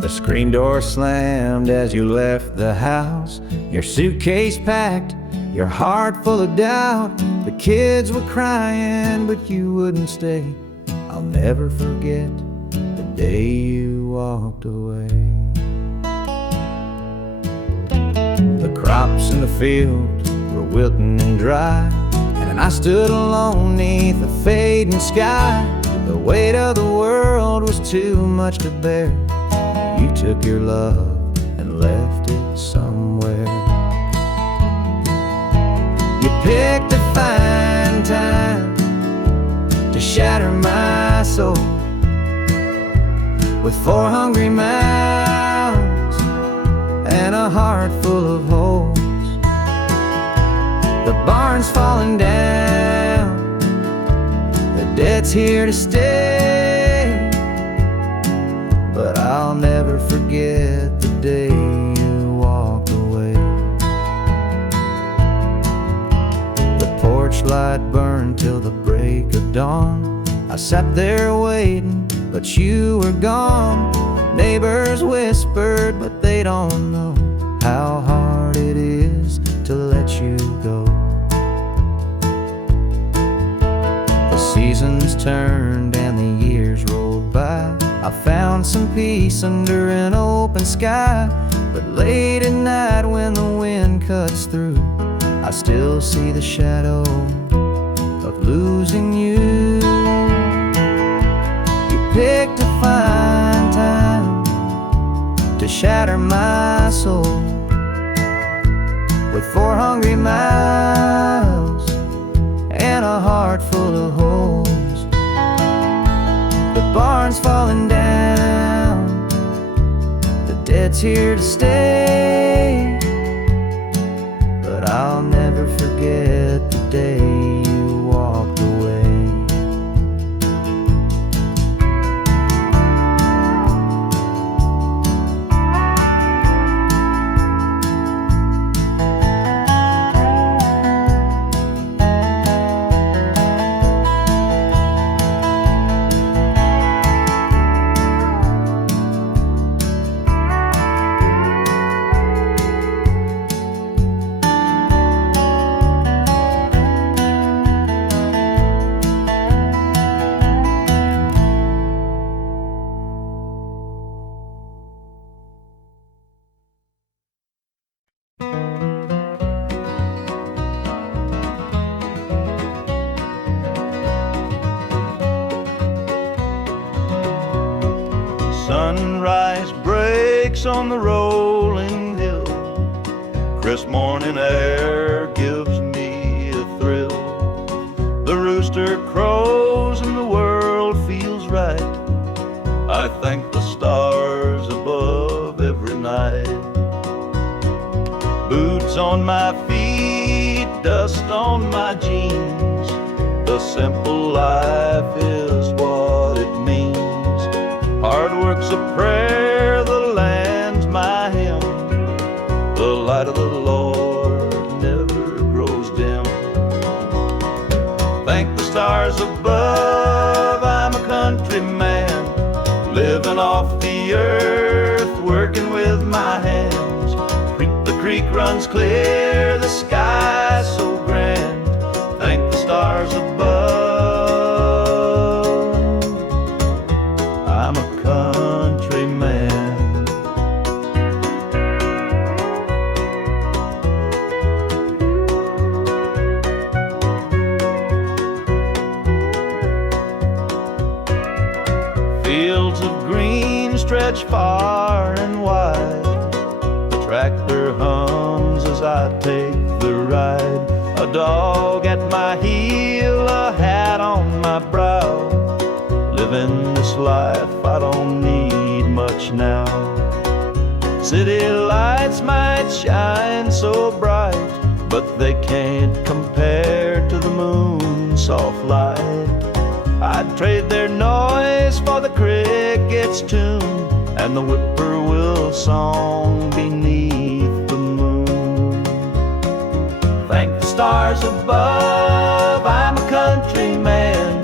The screen door slammed as you left the house, your suitcase packed, your heart full of doubt. The kids were crying, but you wouldn't stay. I'll never forget the day you walked away. The crops in the field were wilting and dry, and I stood alone neath the fading sky. The weight of the world was too much to bear. You took your love and left it somewhere. You picked a fine time to shatter my soul with 4 hungry mouths and a heart full of holes. The barn's falling down, the debt's here to stay, but I'll never forget the day you walked away. The porch light burned till the break of dawn. I sat there waiting, but you were gone. Neighbors whispered, but they don't know how hard it is to let you go. The seasons turned and the years rolled by. I found some peace under an open sky, but late at night when the wind cuts through, I still see the shadow of losing you. You picked a fine time to shatter my soul with 4 hungry mouths and a heart full of holes. The barn's falling down, the debt's here to stay, but I'll never forget the day you walked away. Sunrise breaks on the rolling hill. Crisp morning air gives me a thrill. The rooster crows and the world feels right. I thank the stars above every night. Boots on my feet, dust on my jeans. The simple life is what it means. Hard work's a prayer, the land's my hymn. The light of the Lord never grows dim. Thank the stars above, I'm a country man, living off the earth, working with my hands. The creek runs clear, the sky's so grand. Thank the stars above, I'm a country man. Fields of green stretch far and wide. The tractor hums as I take the ride. A dog at my heel, a hat on my brow. Living this life, I don't need much now. City lights might shine so bright, but they can't compare to the moon's soft light. I'd trade their noise for the cricket's tune and the whippoorwill song beneath the moon. Thank the stars above, I'm a country man,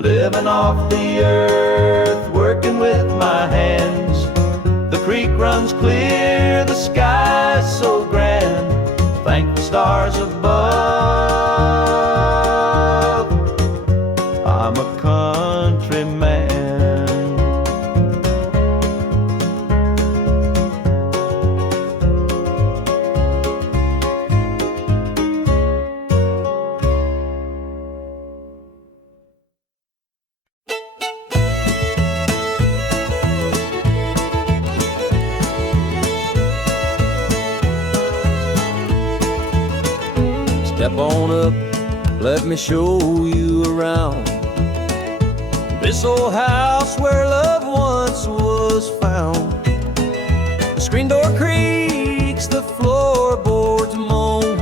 living off the earth, working with my hands. The creek runs clear, the sky's so grand. Thank the stars above, I'm a country man. Step on up, let me show you around this old house where love once was found. The screen door creaks, the floorboards moan,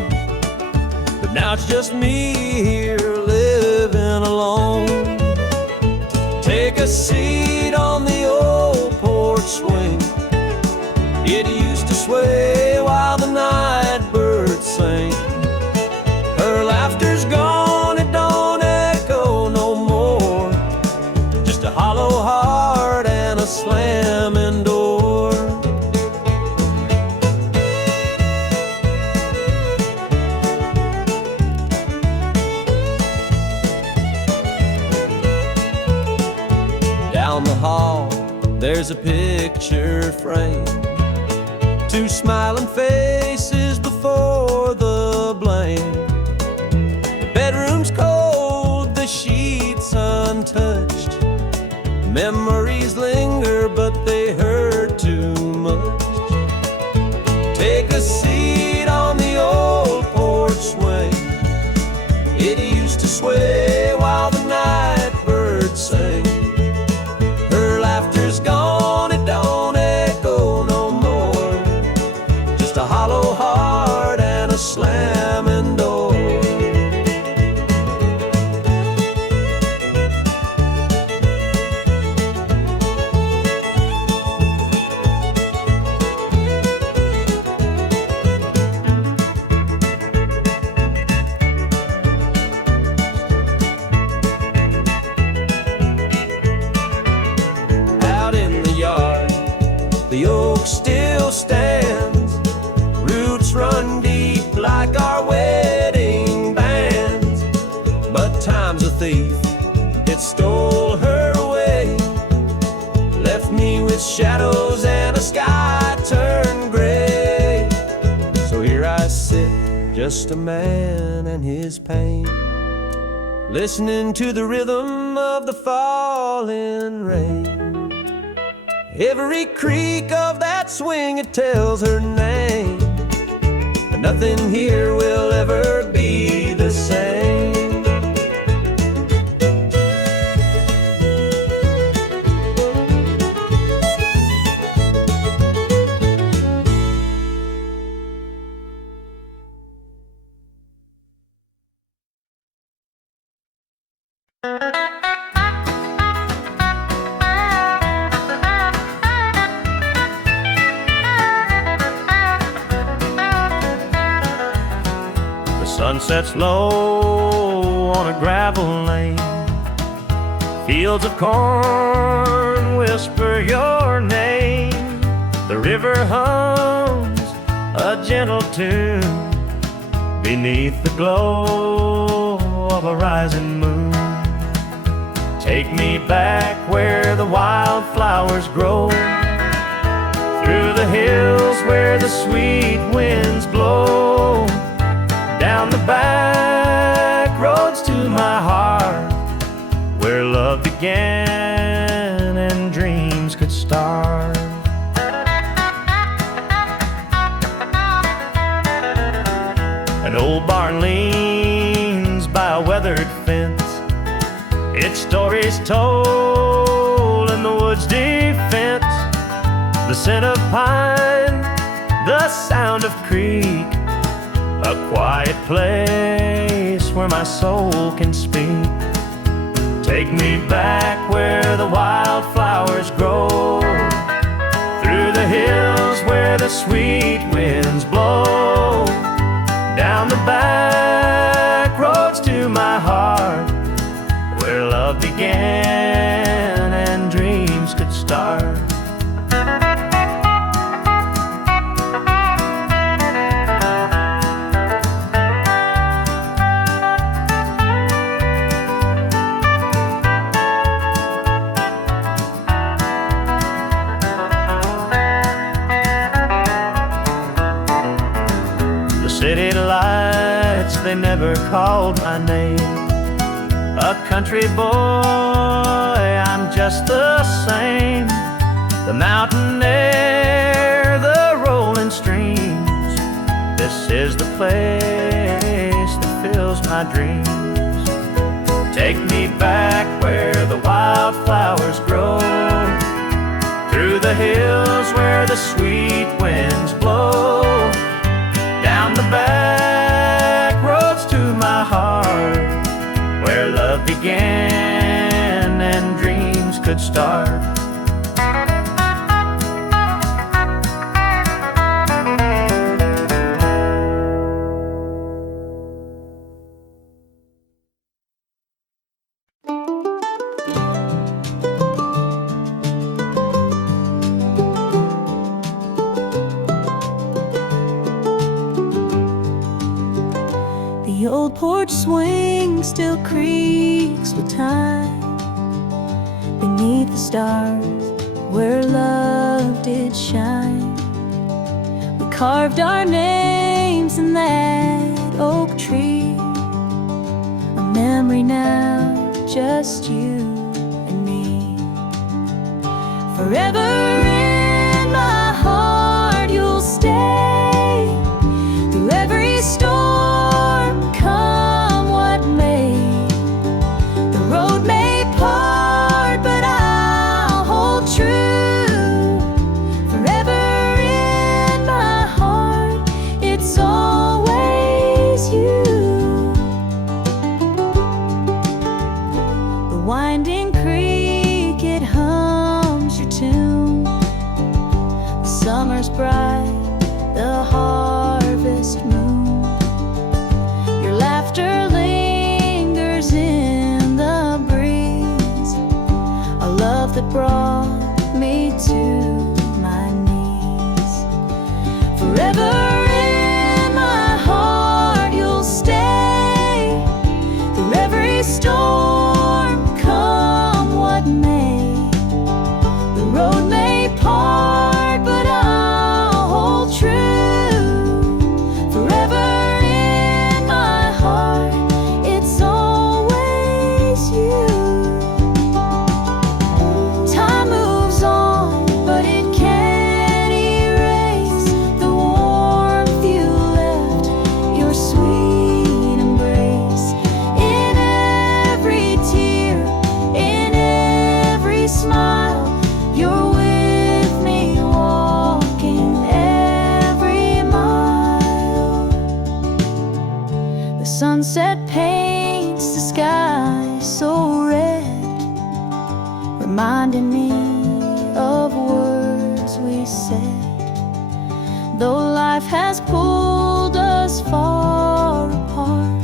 but now it's just me here living alone. Take a seat on the old porch swing. It used to sway while the night birds sang. Her laughter's gone, it don't echo no more. Just a hollow heart and a slamming door. Down the hall, there's a picture frame. Two smiling faces before the blame. Bedroom's cold, the sheets untouched. Memories linger, but they hurt too much. Take a seat on the old porch swing. It used to sway while the night birds sang. Her laughter's gone, it don't echo no more. Just a hollow heart and a slamming door. The oak still stands, roots run deep like our wedding bands. But time's a thief, it stole her away, left me with shadows and a sky turned gray. So here I sit, just a man and his pain, listening to the rhythm of the falling rain. Every creak of that swing, it tells her name, and nothing here will ever be the same. Sun sets low on a gravel lane. Fields of corn whisper your name. The river hums a gentle tune beneath the glow of a rising moon. Take me back where the wildflowers grow, through the hills where the sweet winds blow, down the back roads to my heart, where love began and dreams could start. An old barn leans by a weathered fence, its stories told in the woods' defense. The scent of pine, the sound of creek, a quiet place where my soul can speak. Take me back where the wildflowers grow, through the hills where the sweet winds blow, down the back roads to my heart, where love began and dreams could start. never called my name. A country boy, I'm just the same. The mountain air, the rolling streams, this is the place that fills my dreams. Take me back where the wildflowers grow, through the hills where the sweet winds blow, down the back roads to my heart, where love began and dreams could start. The old porch swing still creaks with time, beneath the stars where love did shine. We carved our names in that oak tree, a memory now, just you and me. Forever in my heart you'll stay, through every storm, come what may. The road may part, but I'll hold true. Forever in my heart, it's always you. The winding creek, it hums your tune. The summer's bright, the harvest moon. Your laughter lingers in the breeze, a love that brought me to my knees. Forever in my heart you'll stay, through every storm, come what may. The road may part, but I'll hold true. Forever in my heart, it's always you. Time moves on, but it can't erase the warmth you left, your sweet embrace. In every tear, in every smile, you're with me walking every mile. The sunset paints the sky so red, reminding me of words we said. Though life has pulled us far apart,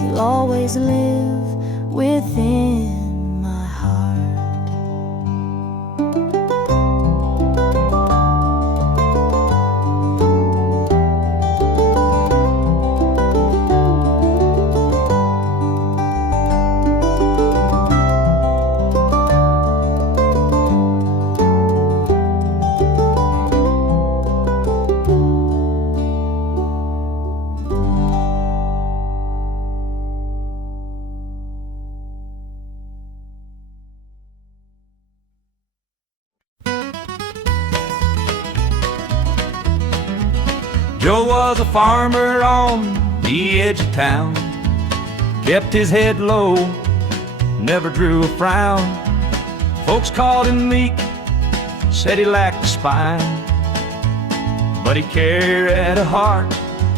you'll always live within my heart. Joe was a farmer on the edge of town, kept his head low, never drew a frown. Folks called him meek, said he lacked a spine, but he carried a heart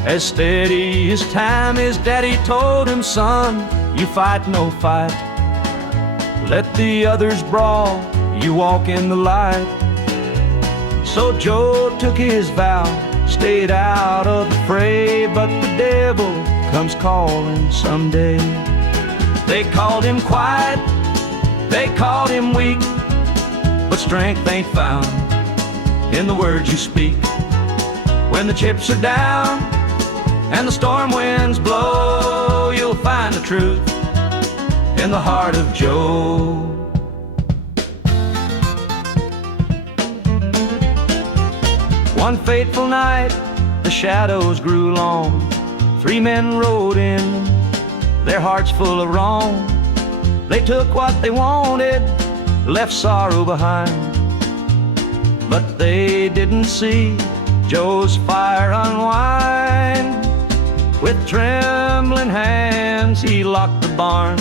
as steady as time. His daddy told him, son, you fight no fight, let the others brawl, you walk in the light. So Joe took his vow, stayed out of the fray, but the devil comes calling someday. They called him quiet, they called him weak, but strength ain't found in the words you speak. When the chips are down and the storm winds blow, you'll find the truth in the heart of Joe. One fateful night, the shadows grew long, 3 men rode in, their hearts full of wrong. They took what they wanted, left sorrow behind. But they didn't see Joe's fire unwind. With trembling hands he locked the barn,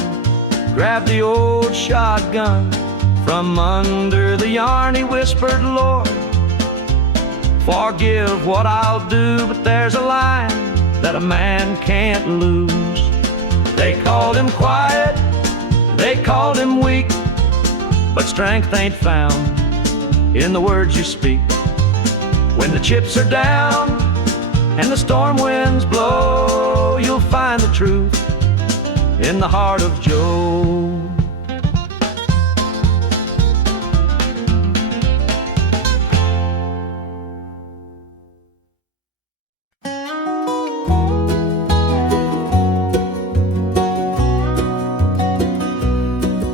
grabbed the old shotgun from under the yarn. He whispered, Lord, forgive what I'll do, but there's a line that a man can't lose. They called him quiet, they called him weak, but strength ain't found in the words you speak. When the chips are down and the storm winds blow, you'll find the truth in the heart of Joe.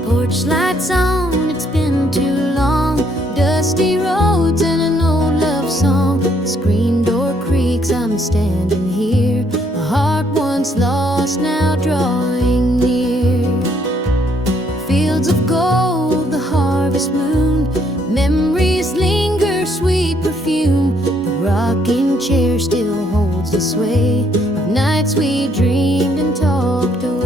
Porch lights on, it's been too long. Dusty roads and an old love song. The screen door creaks, I'm standing here. A heart once lost, now drawing near. Fields of gold, the harvest moon. Memories linger, sweet perfume. The rocking chair still holds the sway of nights we dreamed and talked away.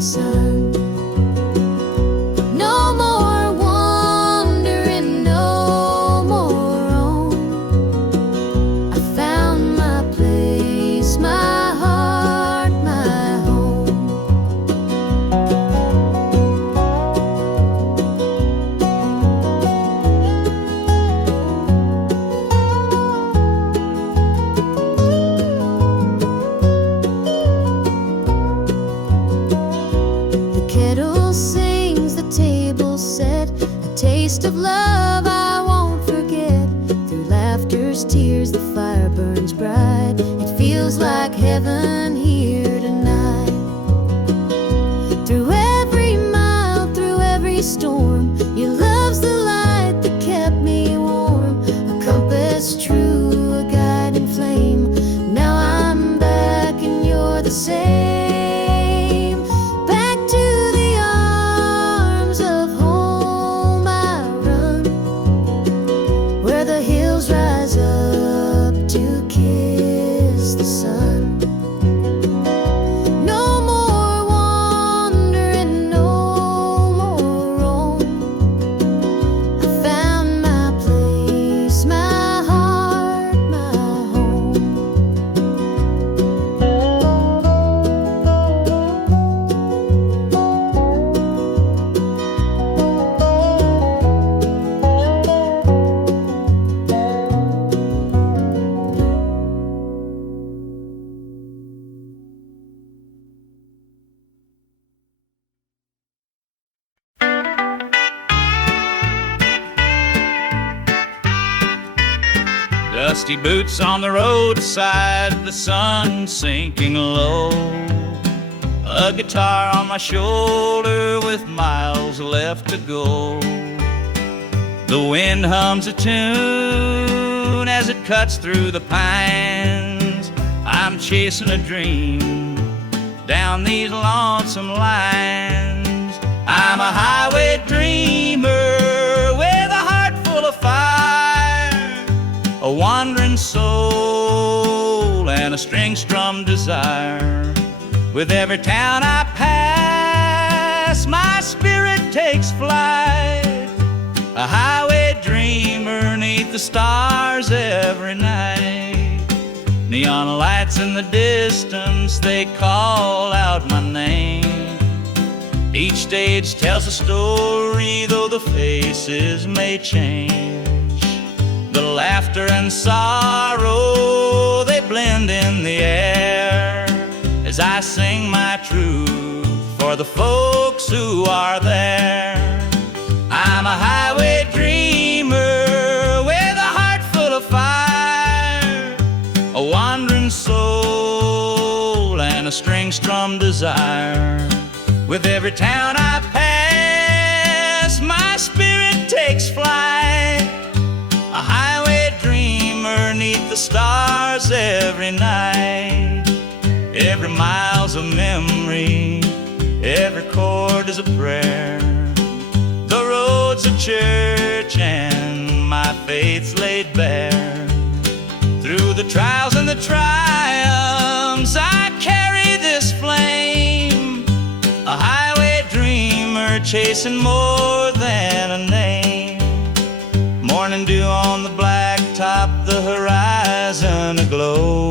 Sun. No more wandering, no more roam. I found my place, my heart, my home. Taste of love I won't forget. Through laughter's tears the fire burns bright. It feels like heaven here tonight. Through every mile, through every storm, your love's the light that kept me warm. A compass true, a guiding flame. Now I'm back and you're the same. Dusty boots on the roadside, the sun sinking low. A guitar on my shoulder with miles left to go. The wind hums a tune as it cuts through the pines. I'm chasing a dream down these lonesome lines. I'm a highway dreamer with a heart full of fire, a wandering soul and a string-strummed desire. With every town I pass, my spirit takes flight, a highway dreamer 'neath the stars every night. Neon lights in the distance, they call out my name. Each stage tells a story, though the faces may change. The laughter and sorrow, they blend in the air as I sing my truth for the folks who are there. I'm a highway dreamer with a heart full of fire, a wandering soul and a string-strummed desire. With every town I pass, my spirit takes flight. A highway dreamer 'neath the stars every night. Every mile's a memory, every chord is a prayer. The road's a church and my faith's laid bare. Through the trials and the triumphs I carry this flame. A highway dreamer chasing more than a name. Morning dew on the blacktop, the horizon aglow.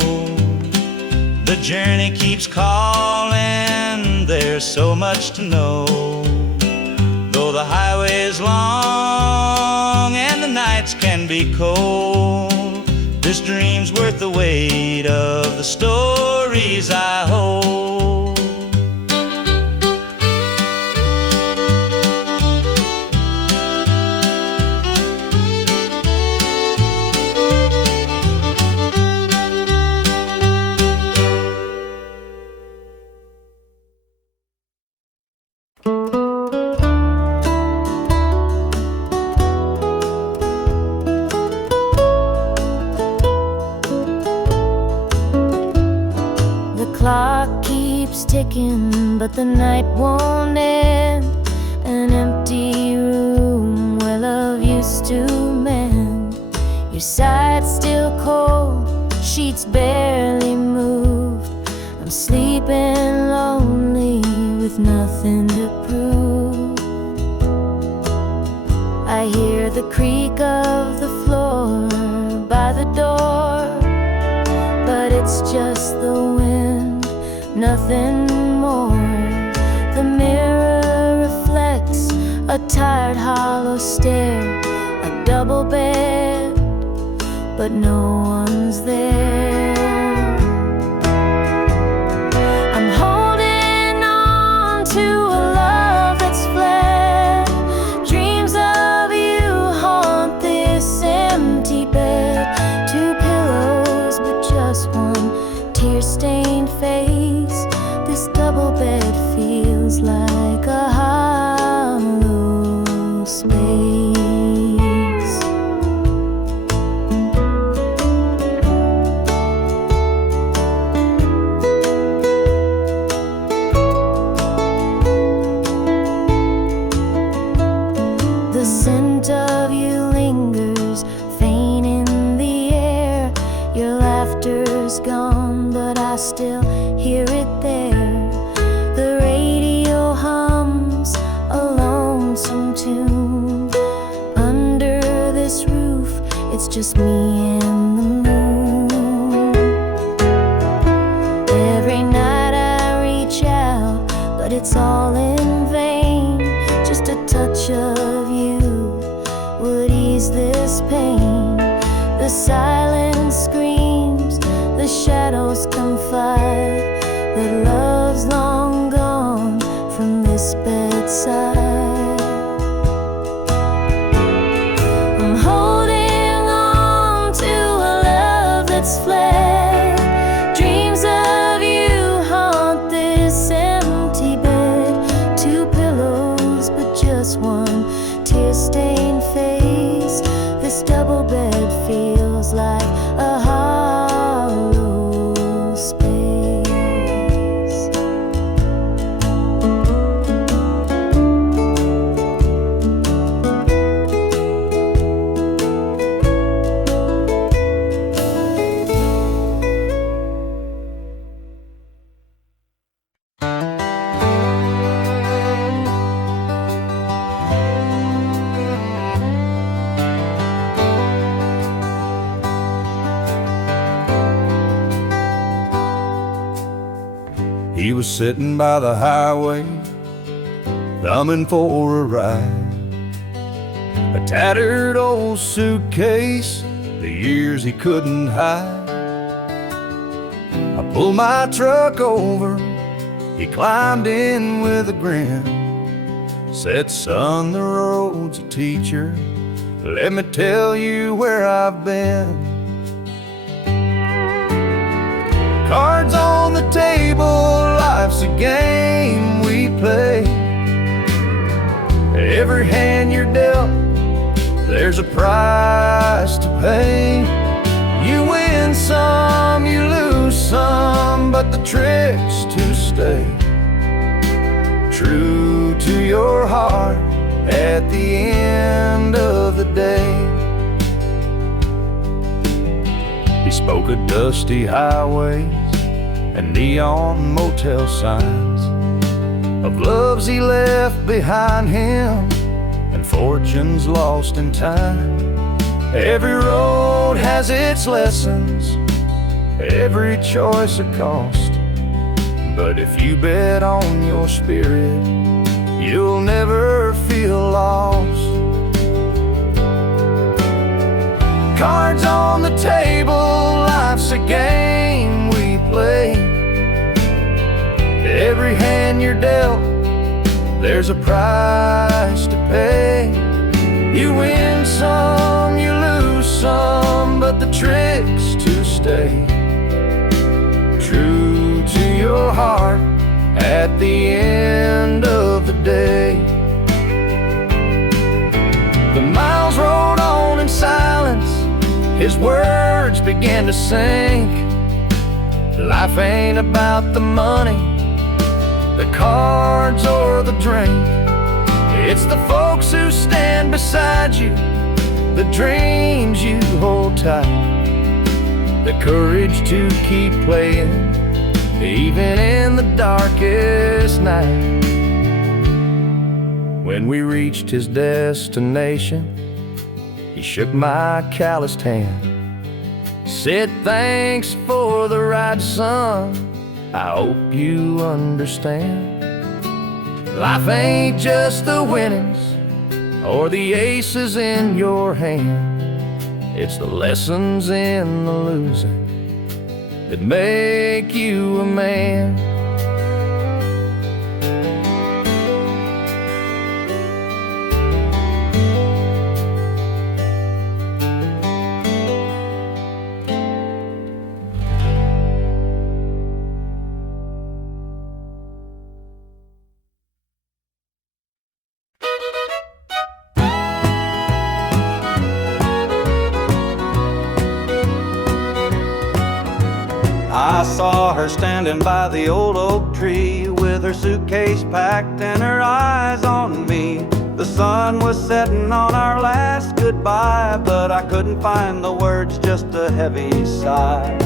The journey keeps calling, there's so much to know. Though the highway is long and the nights can be cold, this dream's worth the weight of the stories I hold. Ticking, but the night won't end. An empty room where love used to mend. Your side's still cold, sheets barely moved. I'm sleeping lonely with nothing to prove. I hear the creak of the floor by the door, but it's just the wind, nothing more. The mirror reflects a tired, hollow stare. A double bed, but no one's there. I'm holding on to a love that's fled. Dreams of you haunt this empty bed. Two pillows, but just one tear-stained face. This double bed feels like a hollow space. The scent of you lingers, faint in the air. Your laughter's gone, but I still hear it there. The radio hums a lonesome tune. Under this roof, it's just me and the moon. Every night I reach out, but it's all in vain. Just a touch of you would ease this pain. The silence screams, the shadows confide that love's long gone from this bedside. I'm holding on to a love that's fled. Dreams of you haunt this empty bed. Two pillows, but just one tear-stained face. This double bed feels like a hollow space. He was sitting by the highway, thumbing for a ride. A tattered old suitcase, the years he couldn't hide. I pulled my truck over, he climbed in with a grin. Said, son, the road's a teacher, let me tell you where I've been. Cards on the table, life's a game we play. pay. Every hand you're dealt, there's a price to pay. You win some, you lose some, but the trick's to stay true to your heart at the end of the day. He spoke of dusty highways and neon motel signs, of loves he left behind him and fortunes lost in time. Every road has its lessons, every choice a cost, but if you bet on your spirit, you'll never feel lost. Cards on the table, life's a game we play. Every hand you're dealt, there's a price to pay. You win some, you lose some, but the trick's to stay true to your heart at the end of the day. The miles rolled on in silence, his words began to sink. Life ain't about the money, the cards or the drink. It's the folks who stand beside you, the dreams you hold tight, the courage to keep playing even in the darkest night. When we reached his destination, he shook my calloused hand, said thanks for the ride, son, I hope you understand. Life ain't just the winnings or the aces in your hand, it's the lessons in the losing that make you a man. I saw her standing by the old oak tree with her suitcase packed and her eyes on me. The sun was setting on our last goodbye, but I couldn't find the words, just a heavy sigh.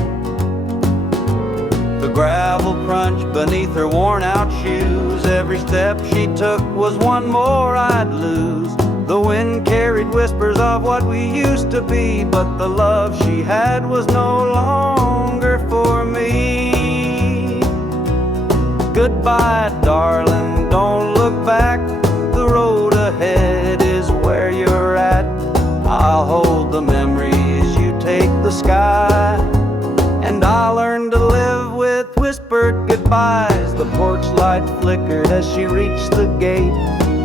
The gravel crunched beneath her worn out shoes, every step she took was one more I'd lose. The wind carried whispers of what we used to be, but the love she had was no longer for me. Goodbye, darling, don't look back. The road ahead is where you're at. I'll hold the memories, you take the sky, and I'll learn to live with whispered goodbyes. The porch light flickered as she reached the gate.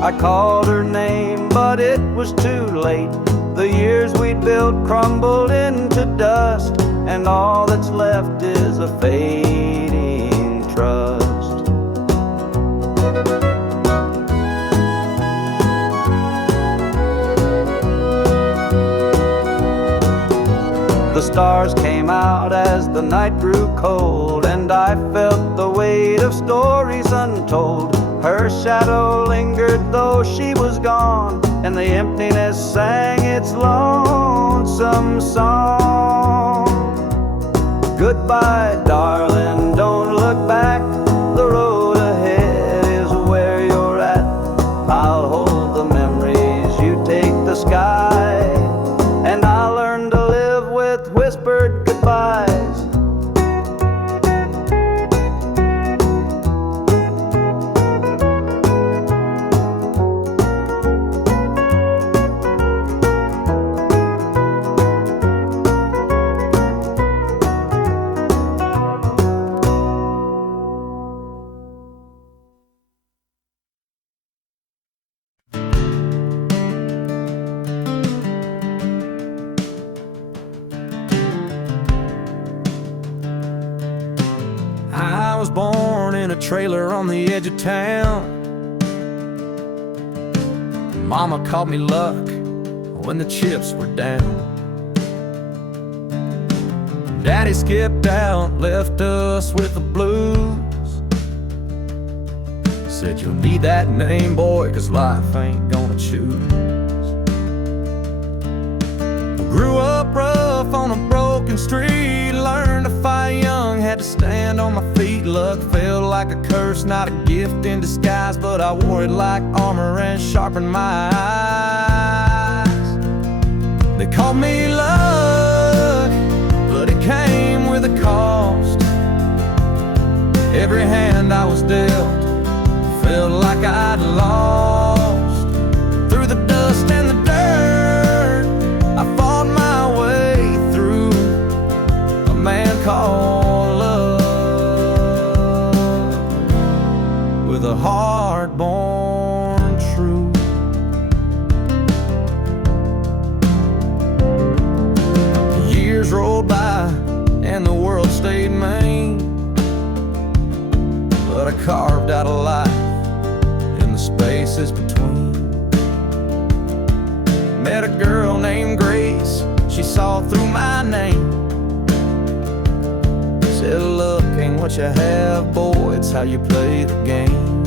I called her name, but it was too late. The years we'd built crumbled into dust, and all that's left is a fading trust. The stars came out as the night grew cold, and I felt the weight of stories untold. Her shadow lingered though she was gone, and the emptiness sang its lonesome song. Goodbye, darling, don't look back. The road ahead is where you're at. I'll hold the memories, you take the sky, and I'll learn to live with whispered goodbyes. I was born in a trailer on the edge of town. Mama called me luck when the chips were down. Daddy skipped out, left us with the blues. Said you'll need that name, boy, 'cause life ain't gonna choose. Grew up rough on a broken street, learned to fight young, had to stand on my feet. Luck felt like a curse, not a gift in disguise, but I wore it like armor and sharpened my eyes. They called me luck, but it came with a cost. Every hand I was dealt felt like I'd lost. Through the dust and the dirt, I fought my way through a man called love, with a heart born true. Years rolled by and the world stayed mean, but I carved out a life in the spaces between. Met a girl named Grace, she saw through my name. Said, look, ain't what you have, boy, it's how you play the game.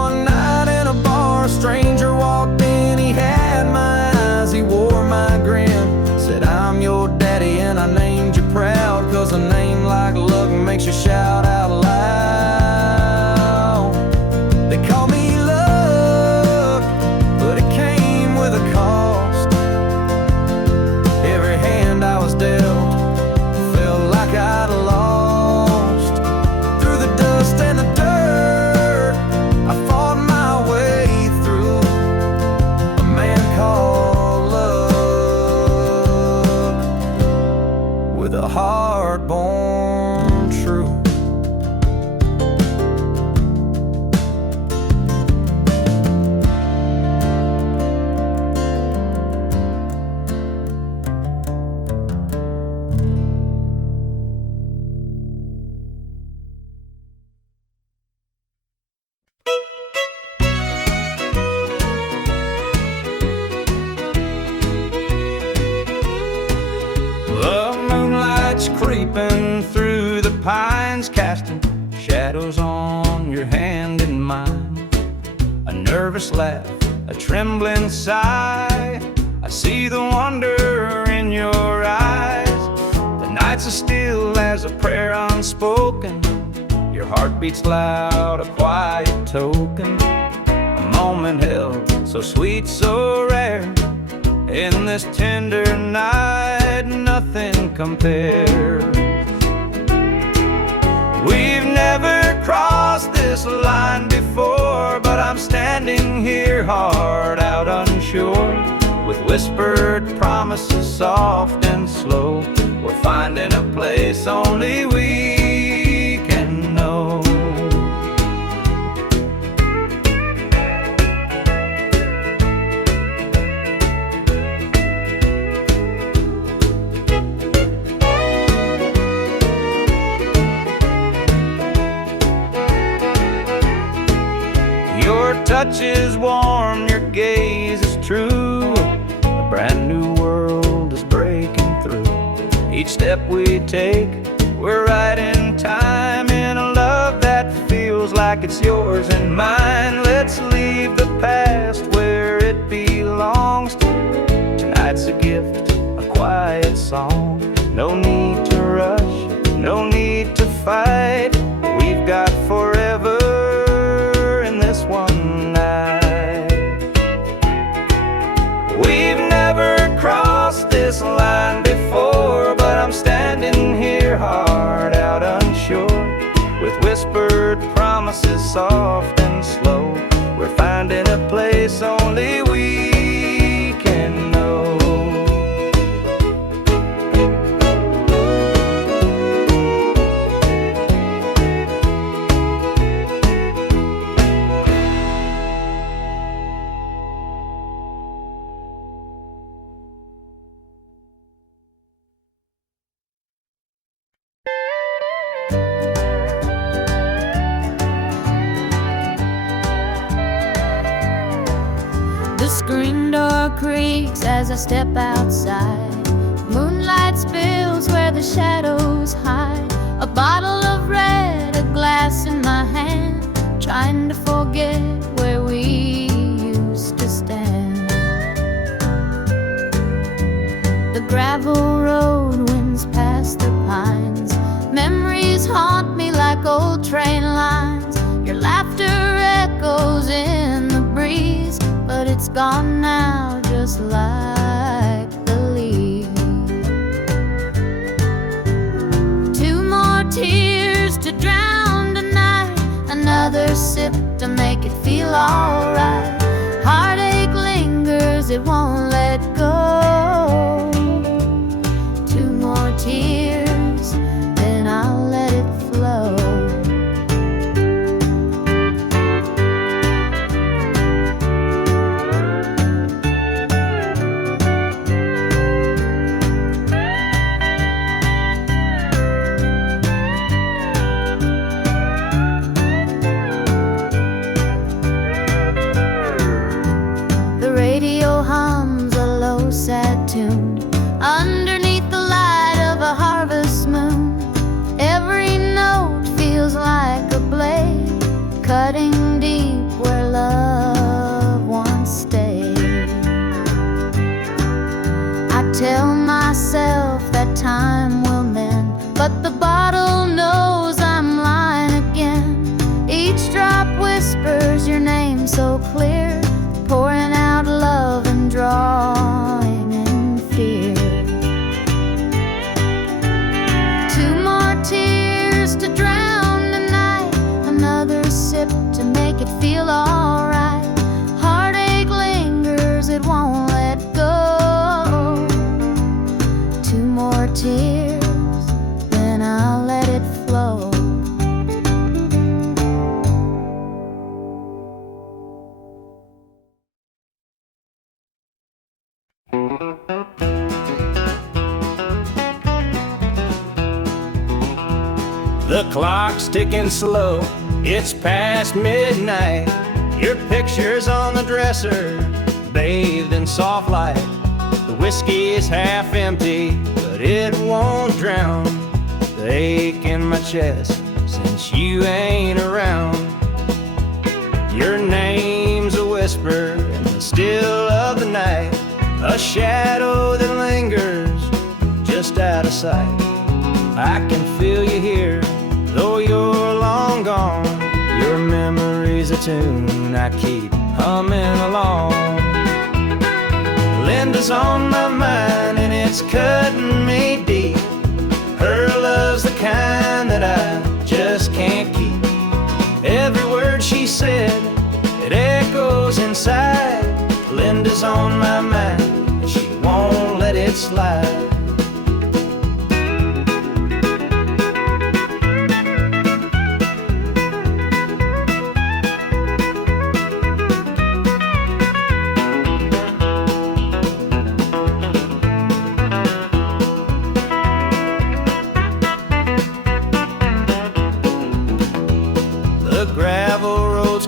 One night in a bar, a stranger walked in, he had my eyes, he wore my grin. Said, I'm your daddy and I named you proud, 'cause a name like luck makes you shout out loud. They call me luck, but it came with a cost. Every hand I was dealt felt like I'd lost. Through the dust and the dirt, I fought my way through a man called love, with a heart born true. The moonlight's creeping through the pines, casting shadows on your hand and mine. A nervous laugh, a trembling sigh, I see the wonder in your eyes. The nights are still as a prayer unspoken, your heart beats loud, a quiet token. A moment held, so sweet, so rare. In this tender night, nothing compares. We've never crossed this line before, but I'm standing here, heart out unsure, with whispered promises soft and slow. We're finding a place only we can know. Your touch is warm, your gaze is true. A brand new world is breaking through. Each step we take, we're right in time, in a love that feels like it's yours and mine. Let's leave the past where it belongs. Tonight's a gift, a quiet song. No need to rush, no need to fight. We've got forever in this one night. We've never crossed this line before, but I'm standing here, heart out unsure, with whispered promises soft and slow. We're finding a place only we can know. The screen door creaks as I step outside. Moonlight spills where the shadows hide. A bottle of red, a glass in my hand, trying to forget where we used to stand. The gravel road winds past the pines. Memories haunt me like old train lines. Your laughter echoes in the breeze, but it's gone now, just like the leaves. Two more tears to drown tonight, another sip to make it feel alright. Heartache lingers, it won't let go. Two more tears, then I'll let it flow. Sad tune underneath the light of a harvest moon. Every note feels like a blade, cutting deep where love once stayed. I tell myself that time will mend, but the bottle knows I'm lying again. Each drop whispers your name so clear, pouring out love and drawing in fear. Two more tears to drown the night, another sip to make it feel alright. Heartache lingers, it won't let go. Two more tears, then I'll let it flow. The clock's ticking slow, it's past midnight. Your picture's on the dresser, bathed in soft light. The whiskey is half empty, but it won't drown the ache in my chest since you ain't around. Your name's a whisper in the still of the night, a shadow that lingers just out of sight. I can feel you here, though you're long gone. Your memory's a tune I keep humming along. Linda's on my mind and it's cutting me deep. Her love's the kind that I just can't keep. Every word she said, it echoes inside. Linda's on my mind and she won't let it slide.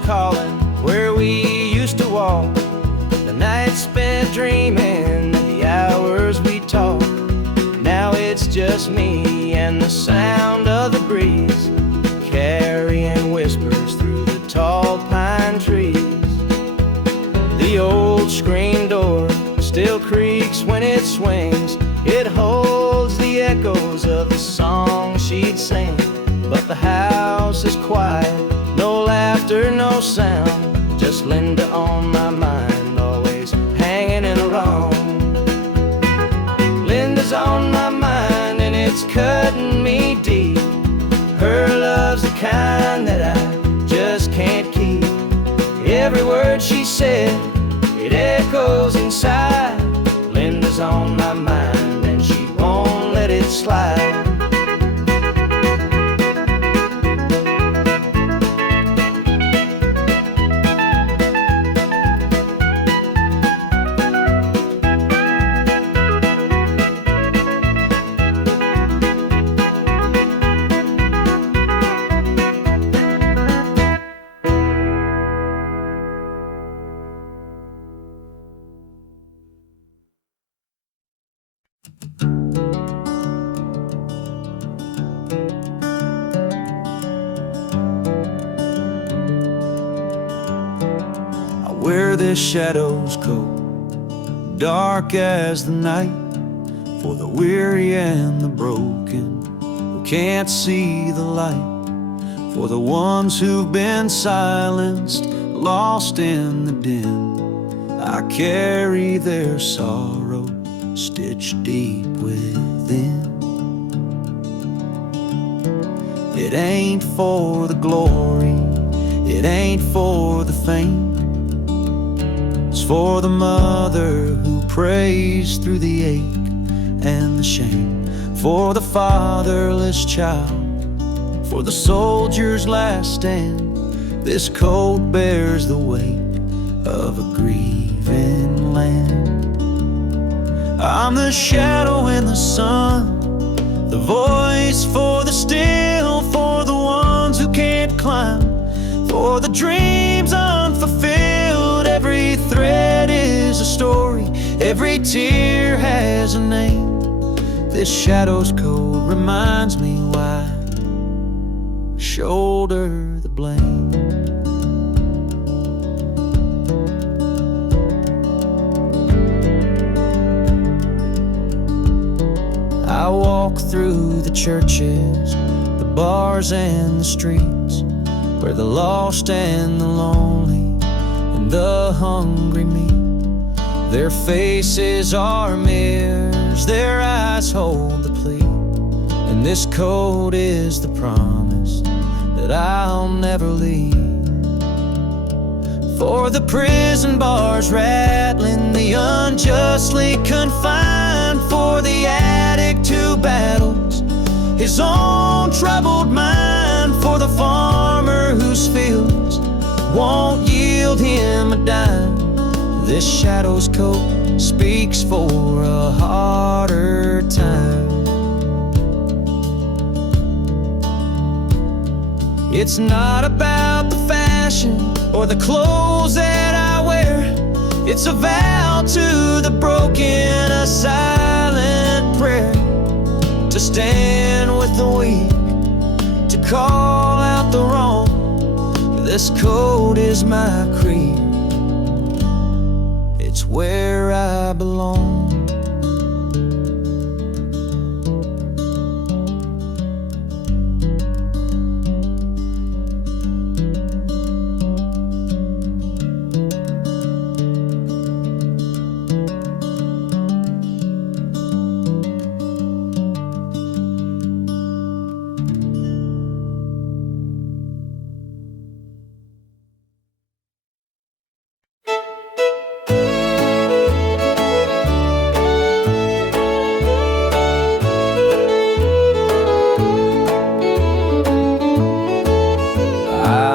Calling where we used to walk, the nights spent dreaming, the hours we talked. Now it's just me and the sound of the breeze, carrying whispers through the tall pine trees. The old screen door still creaks when it swings. It holds the echoes of the song she'd sing, but the house is quiet. No laughter, no sound, just Linda on my mind, always hanging in a wrong. Linda's on my mind and it's cutting me deep. Her love's the kind that I just can't keep. Every word she said, it echoes inside. Linda's on my mind and she won't let it slide. this shadow's coat, dark as the night, for the weary and the broken who can't see the light, for the ones who've been silenced, lost in the din. I carry their sorrow stitched deep within. It ain't for the glory, it ain't for the fame. It's for the mother who prays through the ache and the shame, for the fatherless child, for the soldier's last stand. This coat bears the weight of a grieving land. I'm the shadow in the sun, the voice for the still, for the ones who can't climb, for the dreams unfulfilled. Every thread is a story, every tear has a name. This shadow's coat reminds me why I shoulder the blame. I walk through the churches, the bars and the streets, where the lost and the lonely and the hungry meet. Their faces are mirrors, their eyes hold the plea, and this coat is the promise that I'll never leave. For the prison bars rattling, the unjustly confined, for the addict who battles his own troubled mind, for the farmer whose fields won't yield him a dime. This shadow's coat speaks for a harder time. It's not about the fashion or the clothes that I wear. It's a vow to the broken, a silent prayer, to stand with the weak, to call out the wrong. This coat is my creed, it's where I belong.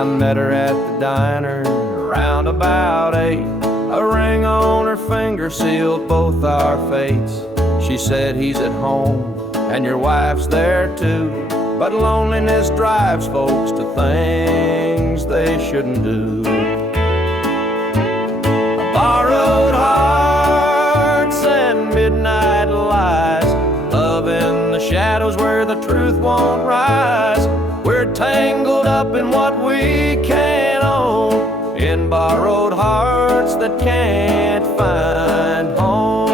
Met her at the diner around about 8. A ring on her finger sealed both our fates. She said, he's at home and your wife's there too, but loneliness drives folks to things they shouldn't do. Borrowed hearts and midnight lies, love in the shadows where the truth won't rise. We're tangled up in what we can't own, in borrowed hearts that can't find home.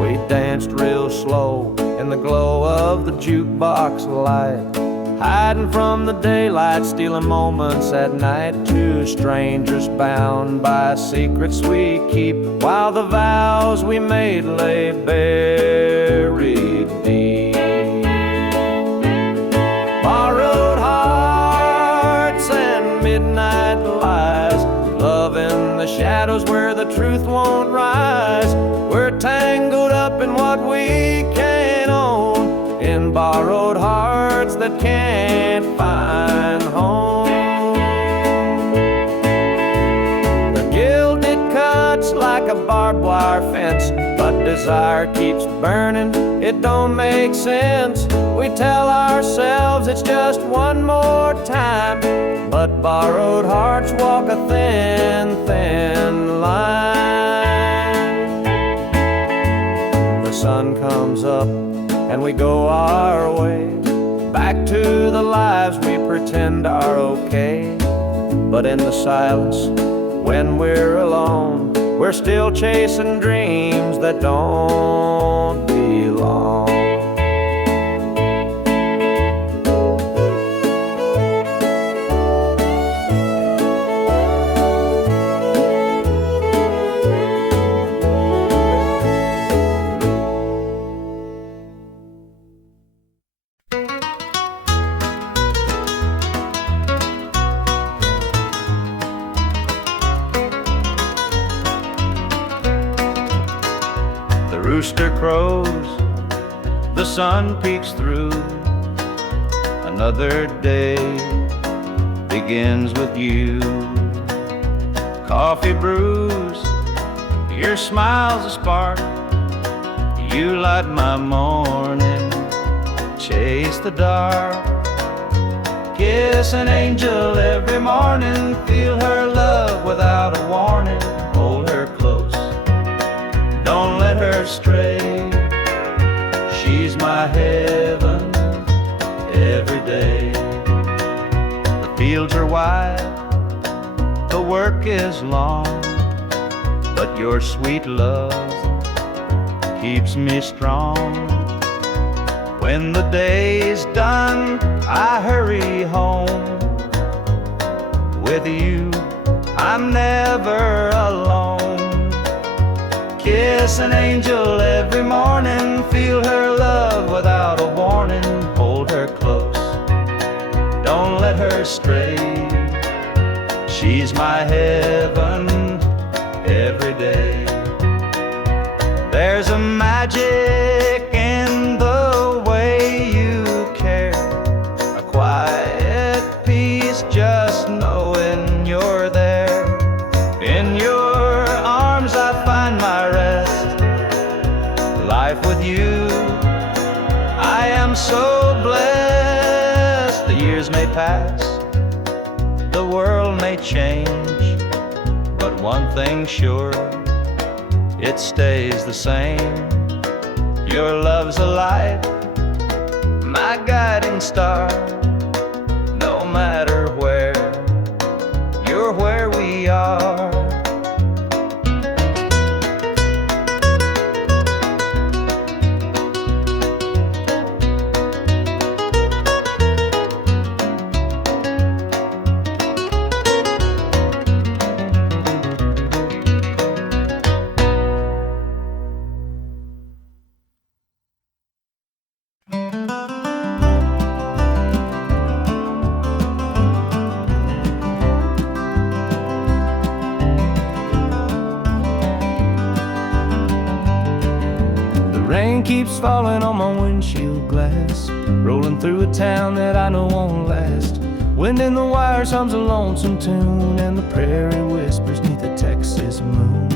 We danced real slow in the glow of the jukebox light, hiding from the daylight, stealing moments at night. Two strangers bound by secrets we keep, while the vows we made lay buried deep. Borrowed hearts and midnight lies, love in the shadows where the truth won't rise. We're tangled up in what we can't own, in borrowed hearts that can't find home. The guilt, it cuts like a barbed wire fence, but desire keeps burning, it don't make sense. We tell ourselves it's just one more time, but borrowed hearts walk a thin, thin line. The sun comes up and we go our way, back to the lives we pretend are okay. But in the silence, when we're alone, we're still chasing dreams that don't belong. The rooster crows, the sun peeks through. Another day begins with you. Coffee brews, your smile's a spark. You light my morning, chase the dark. Kiss an angel every morning, feel her love without a warning. Hold her close, don't let her stray. She's my heaven every day. The fields are wide, the work is long, but your sweet love keeps me strong. When the day's done, I hurry home. With you, I'm never alone. Kiss an angel every morning, feel her love without a warning. Hold her close, don't let her stray. She's my heaven every day. There's a magic in the way you care, a quiet peace just knowing you're there. In your arms I find my rest. Life with you, I am so blessed. The years may pass, the world may change, but one thing's sure, it stays the same. Your love's a light, my guiding star. No matter where, you're where we are. Rain keeps falling on my windshield glass, rolling through a town that I know won't last. Wind in the wires hums a lonesome tune, and the prairie whispers neath the Texas moon.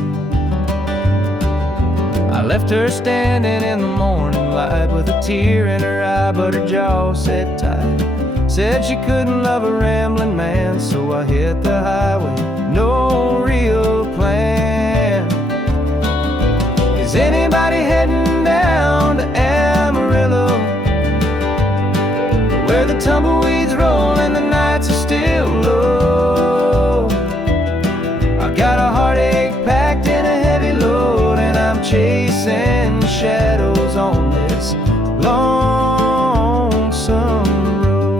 I left her standing in the morning light with a tear in her eye, but her jaw said tight. Said she couldn't love a rambling man, so I hit the highway, no real plan. Is anybody heading down to Amarillo, where the tumbleweeds roll and the nights are still low? I got a heartache packed in a heavy load, and I'm chasing shadows on this lonesome road.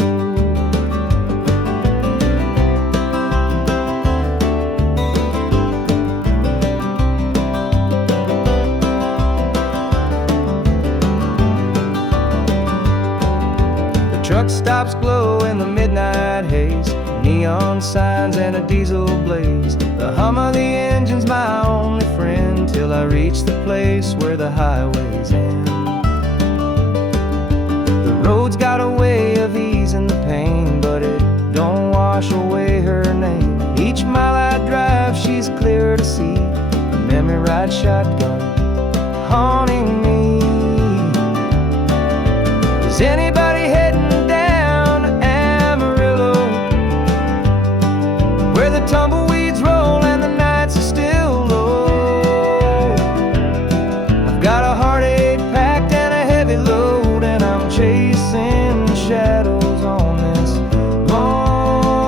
The truck stops glow in the midnight haze, neon signs and a diesel blaze. The hum of the engine's my only friend, till I reach the place where the highways end. The road's got a way of easing the pain, but it don't wash away her name. Each mile I drive, she's clear to see, a memory ride shotgun haunting me. Is anybody heading down to Amarillo, where the tumbleweeds roll and the nights are still low? I've got a heartache packed and a heavy load, and I'm chasing shadows on this lonesome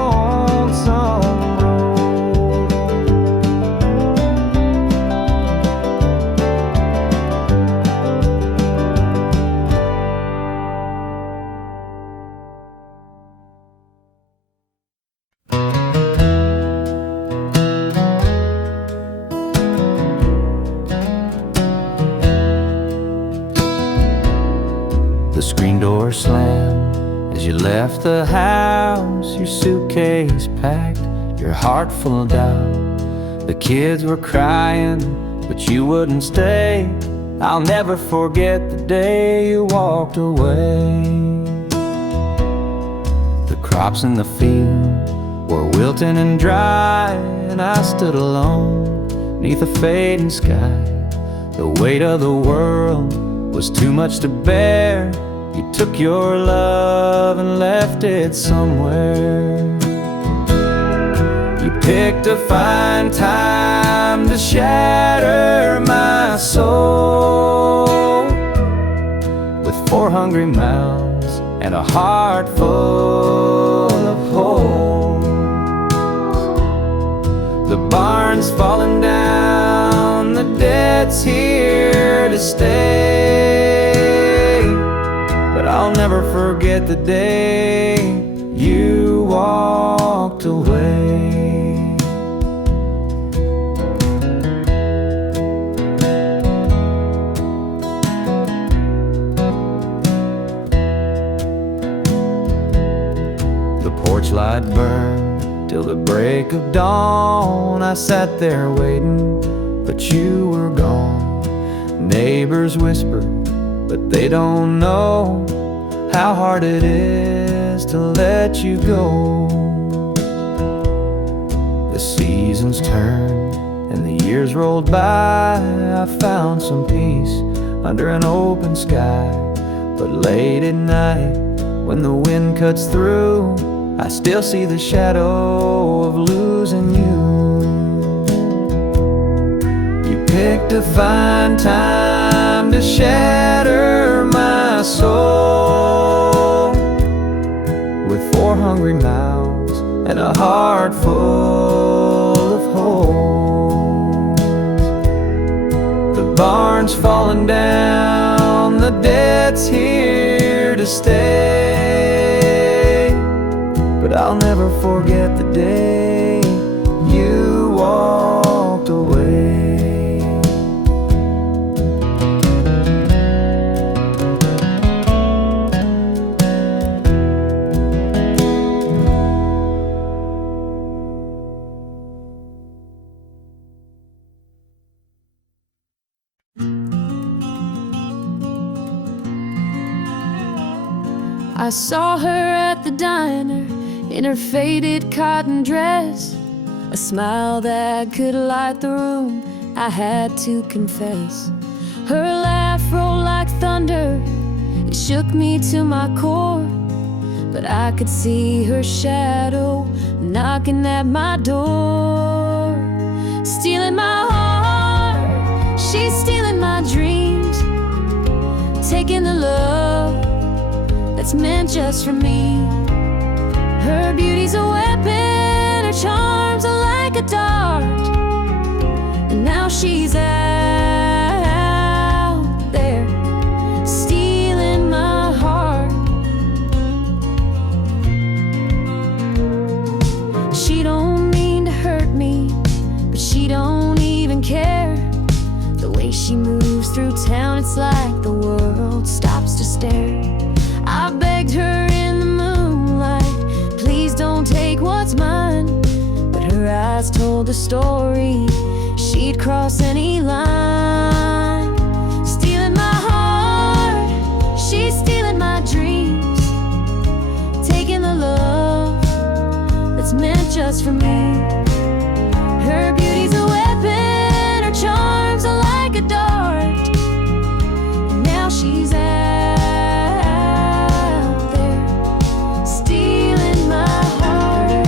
screen door slammed as you left the house, your suitcase packed, your heart full of doubt. The kids were crying, but you wouldn't stay. I'll never forget the day you walked away. The crops in the field were wilting and dry, and I stood alone neath a fading sky. The weight of the world was too much to bear. You took your love and left it somewhere. You picked a fine time to shatter my soul with 4 hungry mouths and a heart full of holes. The barn's falling down, the debt's here to stay, but I'll never forget the day you walked away. The porch light burned till the break of dawn. I sat there waiting, but you were gone. Neighbors whispered, but they don't know how hard it is to let you go. The seasons turned and the years rolled by. I found some peace under an open sky, but late at night when the wind cuts through, I still see the shadow of losing you. You picked a fine time to shatter my soul with 4 hungry mouths and a heart full of holes. The barn's falling down, the debt's here to stay, but I'll never forget the day you walked away. I saw her at the diner in her faded cotton dress, a smile that could light the room, I had to confess. Her laugh rolled like thunder, it shook me to my core, but I could see her shadow knocking at my door. Stealing my heart, she's stealing my dreams, taking the love that's meant just for me. Her beauty's a weapon, her charms are like a dart, and now she's out there stealing my heart. She don't mean to hurt me, but she don't even care. The way she moves through town, it's like the world stops to stare. I begged her in the moonlight, please don't take what's mine, but her eyes told the story, she'd cross any line. Stealing my heart, she's stealing my dreams, taking the love that's meant just for me. Her beauty's a weapon, her charms are like a dart, and now she's out there stealing my heart.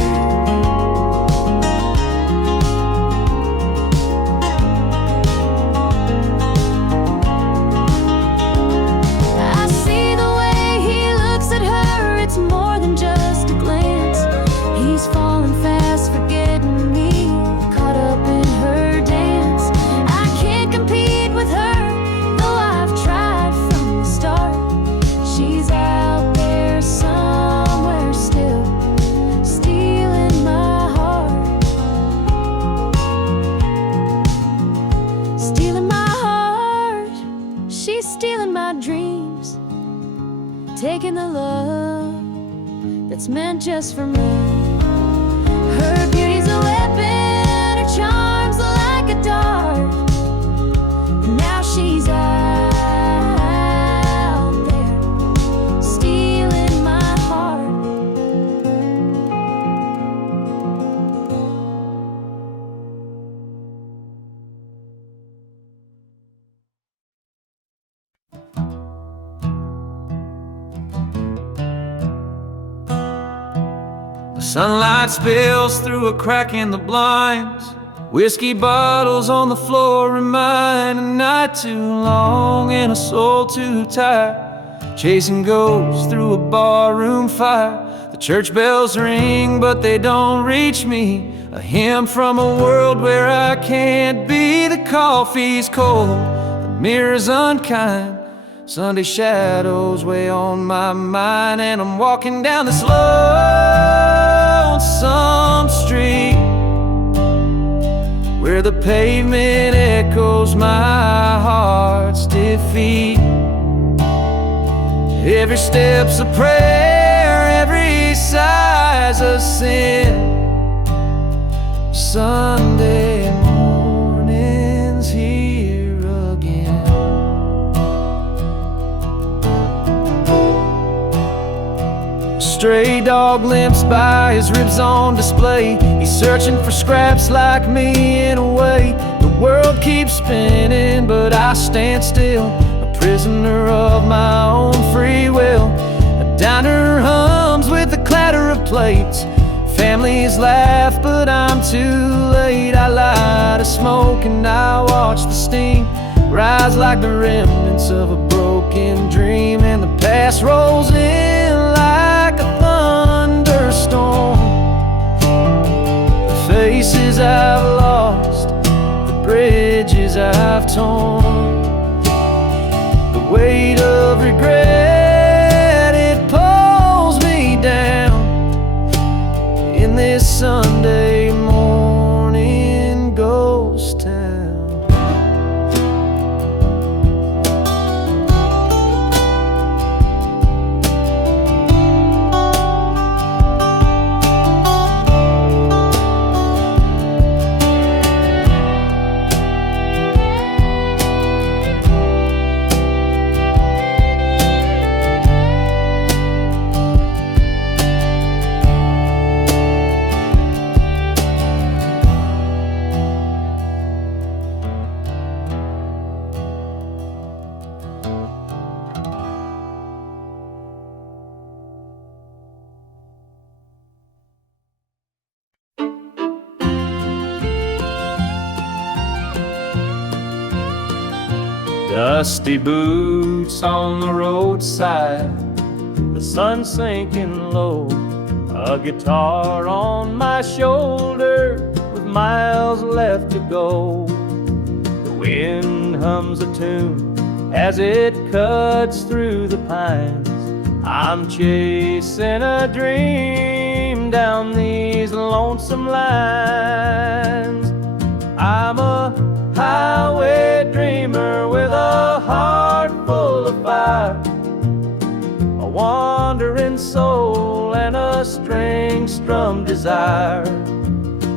taking the love that's meant just for me. Her beauty's a weapon, her charms are like a dart. And now she's out there, stealing my heart. The sunlight spills through a crack in the blinds. Whiskey bottles on the floor remind a night too long and a soul too tired. Chasing ghosts through a barroom fire. The church bells ring, but they don't reach me. A hymn from a world where I can't be. The coffee's cold, the mirror's unkind. Sunday shadows weigh on my mind, and I'm walking down this lonesome street where the pavement echoes my heart's defeat. Every step's a prayer, every sigh's a sin. Sunday morning's here again. A stray dog limps by, his ribs on display. He's searching for scraps like me in a way. The world keeps spinning, but I stand still, a prisoner of my own free will. A diner hums with the clatter of plates. Families laugh, but I'm too late. I light a smoke and I watch the steam rise like the remnants of a broken dream. And the past rolls in like a thunderstorm. The faces I've lost, the bridges I've torn, the weight of regret, it pulls me down in this Sunday morning ghost town. Dusty boots on the roadside, the sun sinking low, a guitar on my shoulder with miles left to go. The wind hums a tune as it cuts through the pines. I'm chasing a dream down these lonesome lines. I'm a highway dreamer with a heart full of fire, a wandering soul and a string-strummed desire.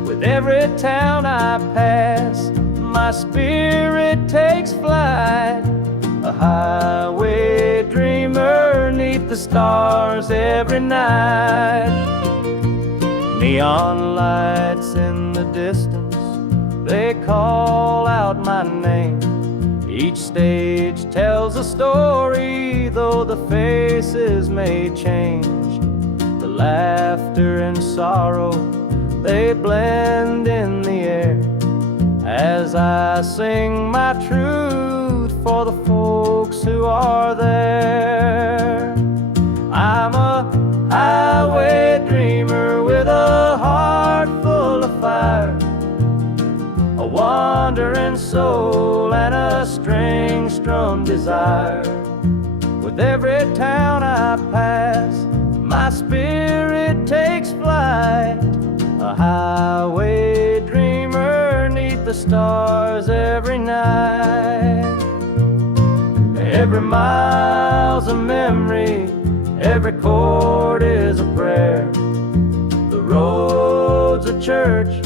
With every town I pass, my spirit takes flight, a highway dreamer 'neath the stars every night. Neon lights in the distance, they call out my name. Each stage tells a story, though the faces may change. The laughter and sorrow, they blend in the air as I sing my truth for the folks who are there. I'm a highway dreamer with a heart full of fire, a wandering soul and a string-strummed desire. With every town I pass, my spirit takes flight, a highway dreamer 'neath the stars every night. Every mile's a memory Every chord is a prayer, the road's a church,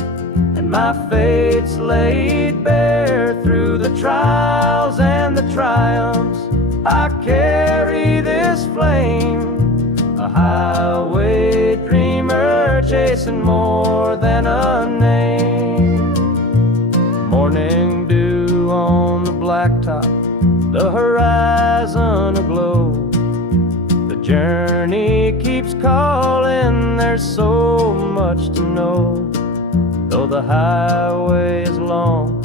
and my fate's laid bare. Through the trials and the triumphs, I carry this flame, a highway dreamer chasing more than a name. Morning dew on the blacktop, the horizon aglow. The journey keeps calling, there's so much to know. Though the highway is long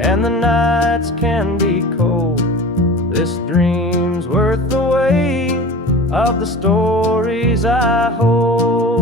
and the nights can be cold, this dream's worth the weight of the stories I hold.